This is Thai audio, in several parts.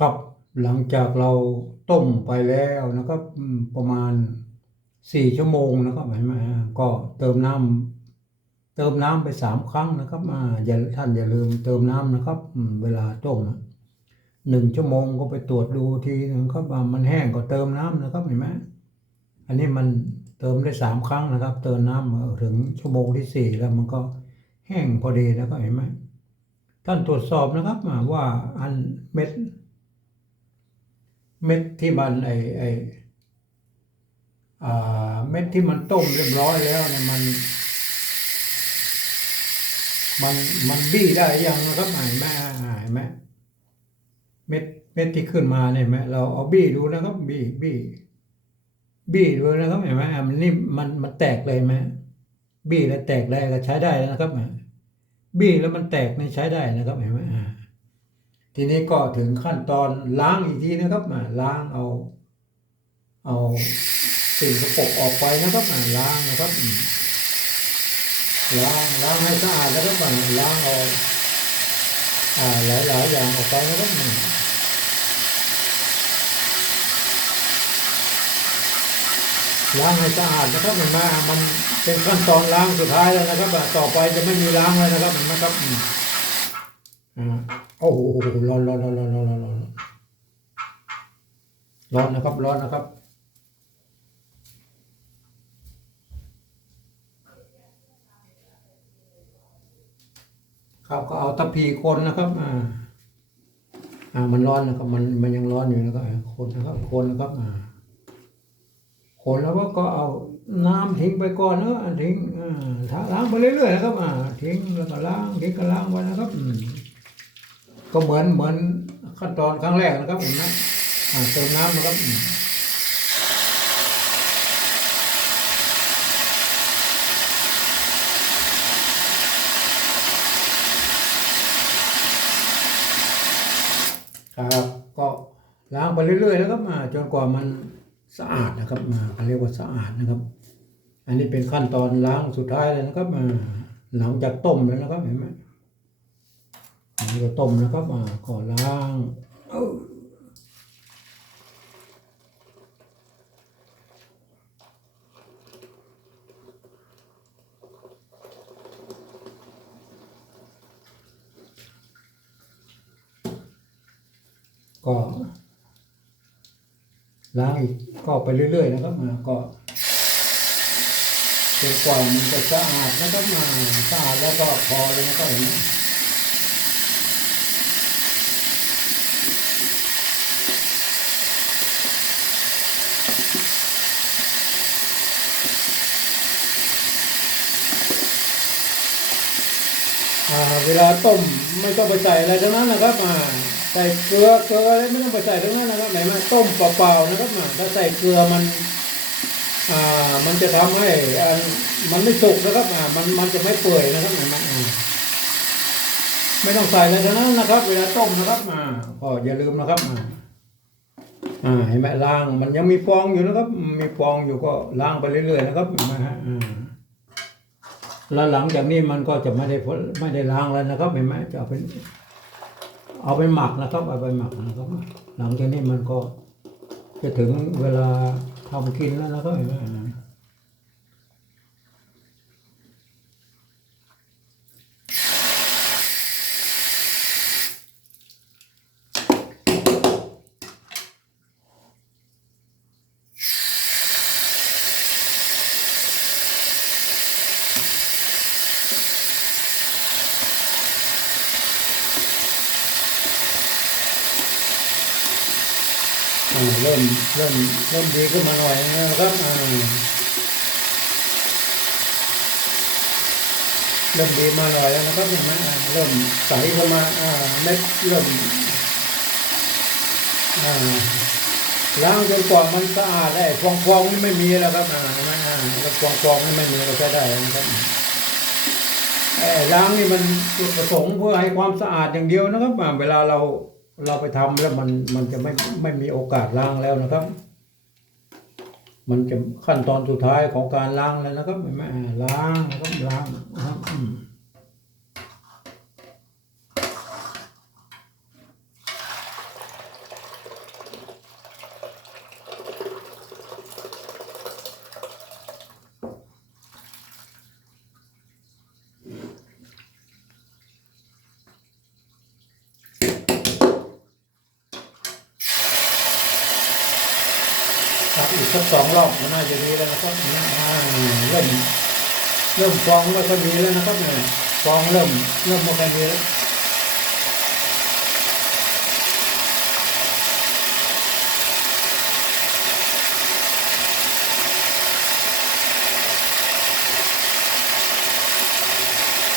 ครับหลังจากเราต้มไปแล้วนะครับประมาณสี่ชั่วโมงนะครับเห็นไหมก็เติมน้ำเติมน้ำไปสามครั้งนะครับอย่าท่านอย่าลืมเติมน้ำนะครับ เวลาต้มนะหนึ่งชั่วโมงก็ไปตรวจดูทีหนึงครับว่ามันแห้งก็เติมน้ำนะครับเห็นไหมอันนี้มันเติมได้สามครั้งนะครับ เติมน้ำมาถึงชั่วโมงที่สี่แล้วมันก็แห้งพอดีนะครับเห็นไหมท่านตรวจสอบนะครับว่าอันเม็ด เม็ดที่มันไอไออเม็ดที่มันต้มเรียบร้อยแล้วเนี่ยมัน มันมันบี้ได้ยังนะครับหายไหมหายไหมเม็ดเม็ดที่ขึ้นมาเนี่ยเห็นไหมเราเอาบี้ดูนะครับบี้บี้บี้ดูนะครับเห็นไหมอะมันนี่มันมันแตกเลยไหมบี้แล้วแตกเลยก็ใช้ได้แล้วนะครับอะบี้แล้วมันแตกนี่ใช้ได้นะครับเห็นไหมอ่า ทีนี้ก็ถึงขั้นตอนล้างอีกทีนะครับอ่าล้างเอา เอาสิ่งสกปรกออกไปนะครับอ่าล้างนะครับล้างล้างให้สะอาดนะครับอ่าล้างเอาอ่าหลายๆอย่างออกไปนะครับอืมล้างให้สะอาดนะครับเห็นมามันเป็นขั้นตอนล้างสุดท้ายแล้วนะครับ ต่อไปจะไม่มีล้างแล้วนะครับเห็นไหมครับ อ่าโอ้โหร้อนร้อนร้อนร้อนร้อนร้อนร้อนร้อนนะครับ ร้อนนะครับ ครับก็เอาตะพีคนนะครับ อ่า อ่า มันร้อนนะครับ มันมันยังร้อนอยู่นะครับคนนะครับ คนนะครับ อ่าคนแล้วก็ก็เอาน้ำทิ้งไปก่อนเนอะทิ้งอ่าถาล้างไปเรื่อยๆนะครับ อ่า ทิ้งแล้วก็ล้างทิ้งก็ล้างไว้นะครับอืม ก็เหมือนเหมือนขั้นตอนครั้งแรกนะครับเห็นไหมเติมน้ำนะครับครับก็ล้างไปเรื่อยๆนะครับอ่าจนกว่ามันสะอาดนะครับอ่าเขาเรียกว่าสะอาดนะครับ อันนี้เป็นขั้นตอนล้างสุดท้ายเลยนะครับอ่าหลังจากต้มแล้วนะครับเห็นไหม นนี้ก็ต้มนะครับอ่าก่อล้างก็ล้างอีกก็ไปเรื่อย ๆ นะครับอ่าก็จนกว่ามันจะสะอาดนะครับอ่าสะอาดแล้วก็พอเลยนะครับเห็นไหม เวลาต้มไม่ต้องไปใส่อะไรทั้งนั้นนะครับอ่าใส่เกลือเกลืออะไรไม่ต้องไปใส่ทั้งนั้นนะครับไหนมาต้มเปล่าๆนะครับอ่าถ้าใส่เกลือมันอ่ามันจะทำให้มันไม่สุกนะครับอ่ามันมันจะไม่เปื่อยนะครับไหนมาไม่ต้องใส่อะไรทั้งนั้นนะครับ เวลาต้มนะครับอ่าก็อย่าลืมนะครับอ่าอ่าเห็นไหมล้างมันยังมีฟองอยู่นะครับ มีฟองอยู่ก็ล้างไปเรื่อยๆนะครับมฮะอ่า แล้วหลังจากนี้มันก็จะไม่ได้ไม่ได้ล้างแล้วนะครับเห็นไหมจะเอาไปเอาไปหมักนะครับเอาไปหมักนะครับ หลังจากนี้มันก็จะถึงเวลาทำกินแล้วนะครับเห็นไหมอ่า เริ่มเริ่มเริ่มดีขึ้นมาหน่อยนะครับอ่าเริ่มดีมาหน่อยแล้วนะครับเห็นไหมอ่าเริ่มใสเข้ามาอ่าเม็ดเริ่มอ่าล้างจนกว่ามันสะอาดได้ฟองฟองนี่ไม่มีแล้วครับอ่าเห็นไหมอ่าแล้วฟองฟองนี่ไม่มีเราใช้ได้นะครับเออล้างนี่มันจุดประสงค์เพื่อให้ความสะอาดอย่างเดียวนะครับอ่าเวลาเรา เราไปทำแล้วมันมันจะไม่ไม่มีโอกาสล้างแล้วนะครับ มันจะขั้นตอนสุดท้ายของการล้างแล้วนะครับไม่ไม่ล้างนะครับล้างนะครับ สักสองรอบก็น่าจะดีแล้วนะครับอ่าเริ่มเริ่มฟองไม่ค่อยมีแล้วนะครับเนี่ยฟองเริ่มเริ่มไม่ค่อยมีแล้ว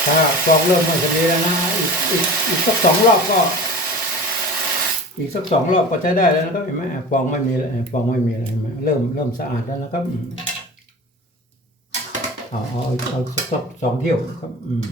ถ้าฟองเริ่มมันจะมีแล้วนะอีกอีกอีกสักสองรอบก็ อีกสักสองรอบก็ใช้ได้แล้วนะครับเห็นไหมฟองไม่มีแล้วฟองไม่มีแล้วเห็นไหมเริ่มเริ่มสะอาดแล้วนะครับเอาเอาเอาสักสองเที่ยวครับ อืม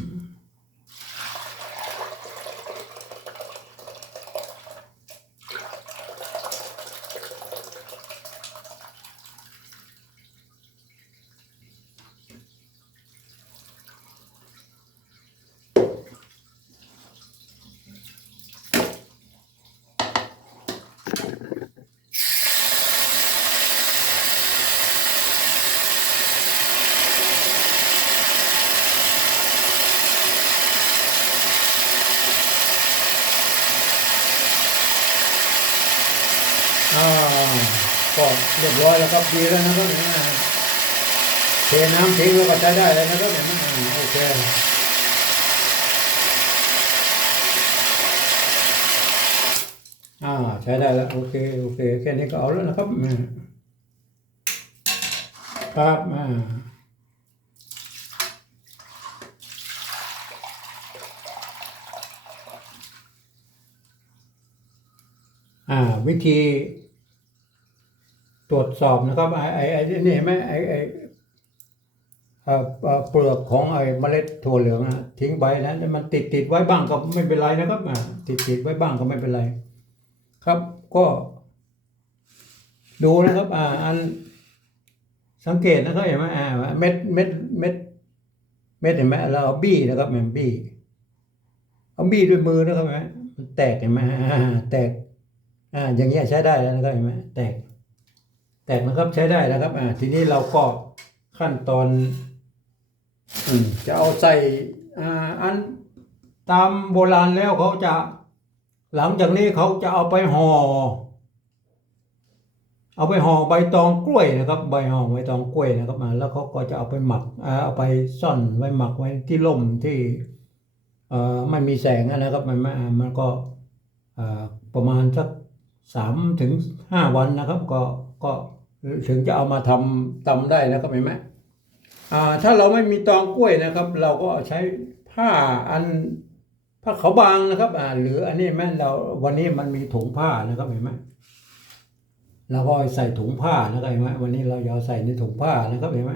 อ่า ก็เรียบร้อยแล้วครับดีแล้วนะครับเห็นไหมเทน้ำทิ้งแล้วก็ใช้ได้แล้วนะครับเห็นไหมอ่าโอเคอ่าใช้ได้แล้วโอเคโอเคแค่นี้ก็เอาแล้วนะครับครับอ่าอ่าวิธี ตรวจสอบนะครับไอ้ไอ้ไอ้นี่เห็นไหมไอ้ไอ้เปลือกของไอ้เมล็ดถั่วเหลืองอะทิ้งไปนะมันติดติดไว้บ้างก็ไม่เป็นไรนะครับอ่าติดติดไว้บ้างก็ไม่เป็นไร ครับก็ ดูนะครับ อ่า อันสังเกตนะครับเห็นไหมอ่าเม็ดเม็ดเม็ดเม็ดเห็นไหมเราเอาบี้นะครับมันบี้เอาบี้ด้วยมือนะครับเห็นไหมมันแตกเห็นไหมอ่าแตก อ่า อย่างเงี้ยใช้ได้แล้วนะครับเห็นไหมแตก แตกนะครับใช้ได้นะครับ อ่า ทีนี้เราก็ขั้นตอนอืมจะเอาใส่อ่าอันตามโบราณแล้วเขาจะ หลังจากนี้เขาจะเอาไปห่อเอาไปห่อใบตองกล้วยนะครับ ใบห่อใบตองกล้วยนะครับมาแล้วเขาก็จะเอาไปหมักอ่าเอาไปซ่อนไว้หมักไว้ที่ร่มที่เอ่อไม่มีแสงนะครับมันไม่มันก็อ่าประมาณสักสามถึงห้าวันนะครับ ก็ ก็ถึงจะเอามาทำตำได้นะครับเห็นไหมอ่าถ้าเราไม่มีตองกล้วยนะครับ เราก็ใช้ผ้าอันผ้าขาวบางนะครับอ่าหรืออันนี้แม่เราวันนี้มันมีถุงผ้านะครับเห็นไหมเราก็ใส่ถุงผ้านะครับเห็นไหมวันนี้เราจะเอาใส่ในถุงผ้านะครับเห็นไหม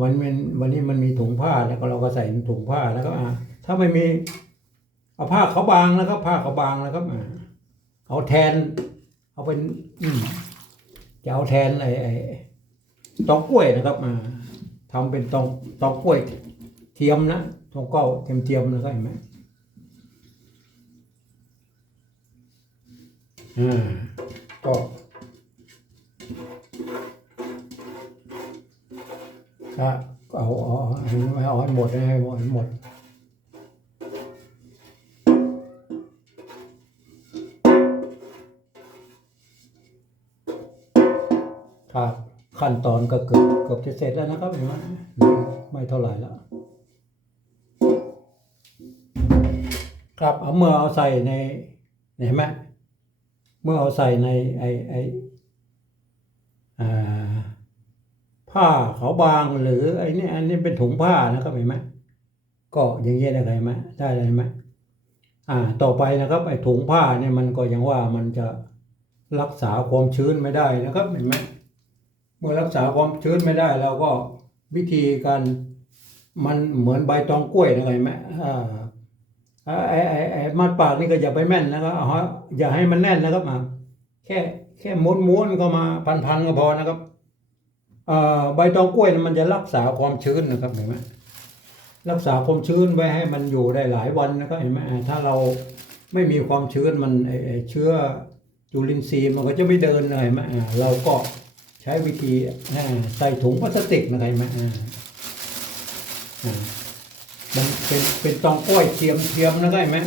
วันมันวันนี้มันมีถุงผ้าแล้วก็เราก็ใส่ในถุงผ้าแล้วก็อ่าถ้าไม่มีเอาผ้าขาวบางนะครับ ผ้าขาวบางนะครับอ่าเอาแทน เอาเป็นอืม จะเอาแทนไอ้ไอ้ตองกล้วยนะครับอ่าทำเป็นตองตองกล้วยเทียมนะทองเก้าเทียมเทียมนะครับเห็นไหมอ่าก็ถ้าเอาเอาเอาให้หมดนะให้หมดให้หมด ขั้นตอนก็เกือบเกือบจะเสร็จแล้วนะครับเห็นไหมไม่เท่าไหร่แล้วครับเอาเมื่อเอาใส่ในเห็นไหมเมื่อเอาใส่ในไอไอผ้าขาวบางหรือไอนี่อันนี้เป็นถุงผ้านะครับเห็นไหมก็อย่างเงี้ยนะครับเห็นไหมได้เลยไหมอ่า ต่อไปนะครับ ไอถุงผ้าเนี่ยมันก็ยังว่ามันจะรักษาความชื้นไม่ได้นะครับเห็นไหม เมื่อรักษาความชื้นไม่ได้เราก็วิธีการมันเหมือนใบตองกล้วยนะครับเห็นไหมอ่าไอ้ไอ้ไอ้มัดปากนี่ก็อย่าไปแม่นนะครับอย่าให้มันแน่นนะครับมาแค่แค่ม้วนม้วนก็มาพันพันก็พอนะครับอใบตองกล้วยมันจะรักษาความชื้นนะครับเห็นไหมรักษาความชื้นไว้ให้มันอยู่ได้หลายวันนะครับเห็นไหมอ่าถ้าเราไม่มีความชื้นมันไอ้ไอ้เชื้อจุลินทรีย์มันก็จะไม่เดินเลยเห็นไหมอ่าเราก็ ช้วิธีอ่าใส่ถุงพลาสติกนะครับเห็นไหมอ่าอ่ามันเป็นเป็นตองกล้วยเทียมเทียมนะครับเห็นไหม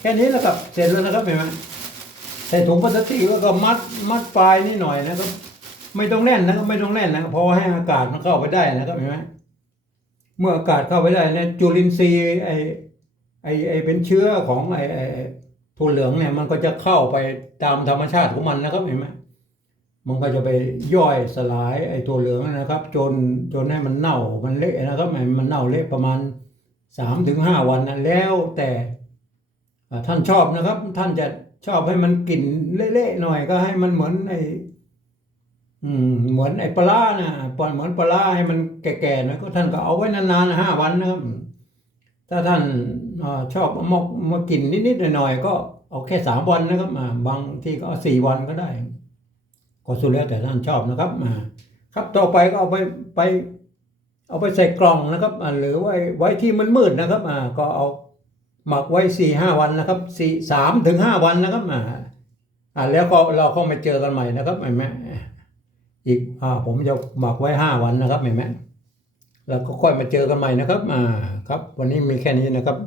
แค่นี้แหละครับเสร็จแล้วนะครับเห็นไหมใส่ส่ถุงพลาสติกแล้วก็มัดมัดปลายนี่หน่อยนะครับ ไม่ต้องแน่นนะครับไม่ต้องแน่นนะครับเพราะว่าให้อากาศมันเข้าไปได้นะครับเห็นไหมเมื่ออากาศเข้าไปได้เนี่ยจุลินทรีย์ไอไอไอเป็นเชื้อของไอไอไอ้ถั่วเหลืองเนี่ยมันก็จะเข้าไปตามธรรมชาติของมันนะครับเห็นไหม มันก็จะไปย่อยสลายไอถั่วเหลืองนะครับ จนจนให้มันเน่ามันเละนะครับให้มันเน่าเละประมาณสามถึงห้าวันนะแล้วแต่ท่านชอบนะครับ ท่านจะชอบให้มันกลิ่นเละๆหน่อยก็ให้มันเหมือนไออืมเหมือนไอ้ปลานะปอยเหมือนปลาให้มันแก่ๆนะก็ท่านก็เอาไว้นานๆห้าวันนะครับ ถ้าท่านอชอบมอกมากินนิดๆหน่อยๆก็เอาแค่สามวันนะครับบางที่ก็เอาสี่วันก็ได้ ก็สุดแล้วแต่ท่านชอบนะครับมาครับต่อไปก็เอาไปไป เอาไปใส่กล่องนะครับอ่าหรือไว้ไว้ที่มันมืดนะครับอ่าก็เอาหมักไว้สี่ห้าวันนะครับสี่สามถึงห้าวันนะครับอ่าอ่าแล้วก็เราก็มาเจอกันใหม่นะครับแม่แม่อีกอ่าผมจะหมักไว้ห้าวันนะครับแม่แม่แล้วก็ค่อยมาเจอกันใหม่นะครับอ่าครับ วันนี้มีแค่นี้นะครับ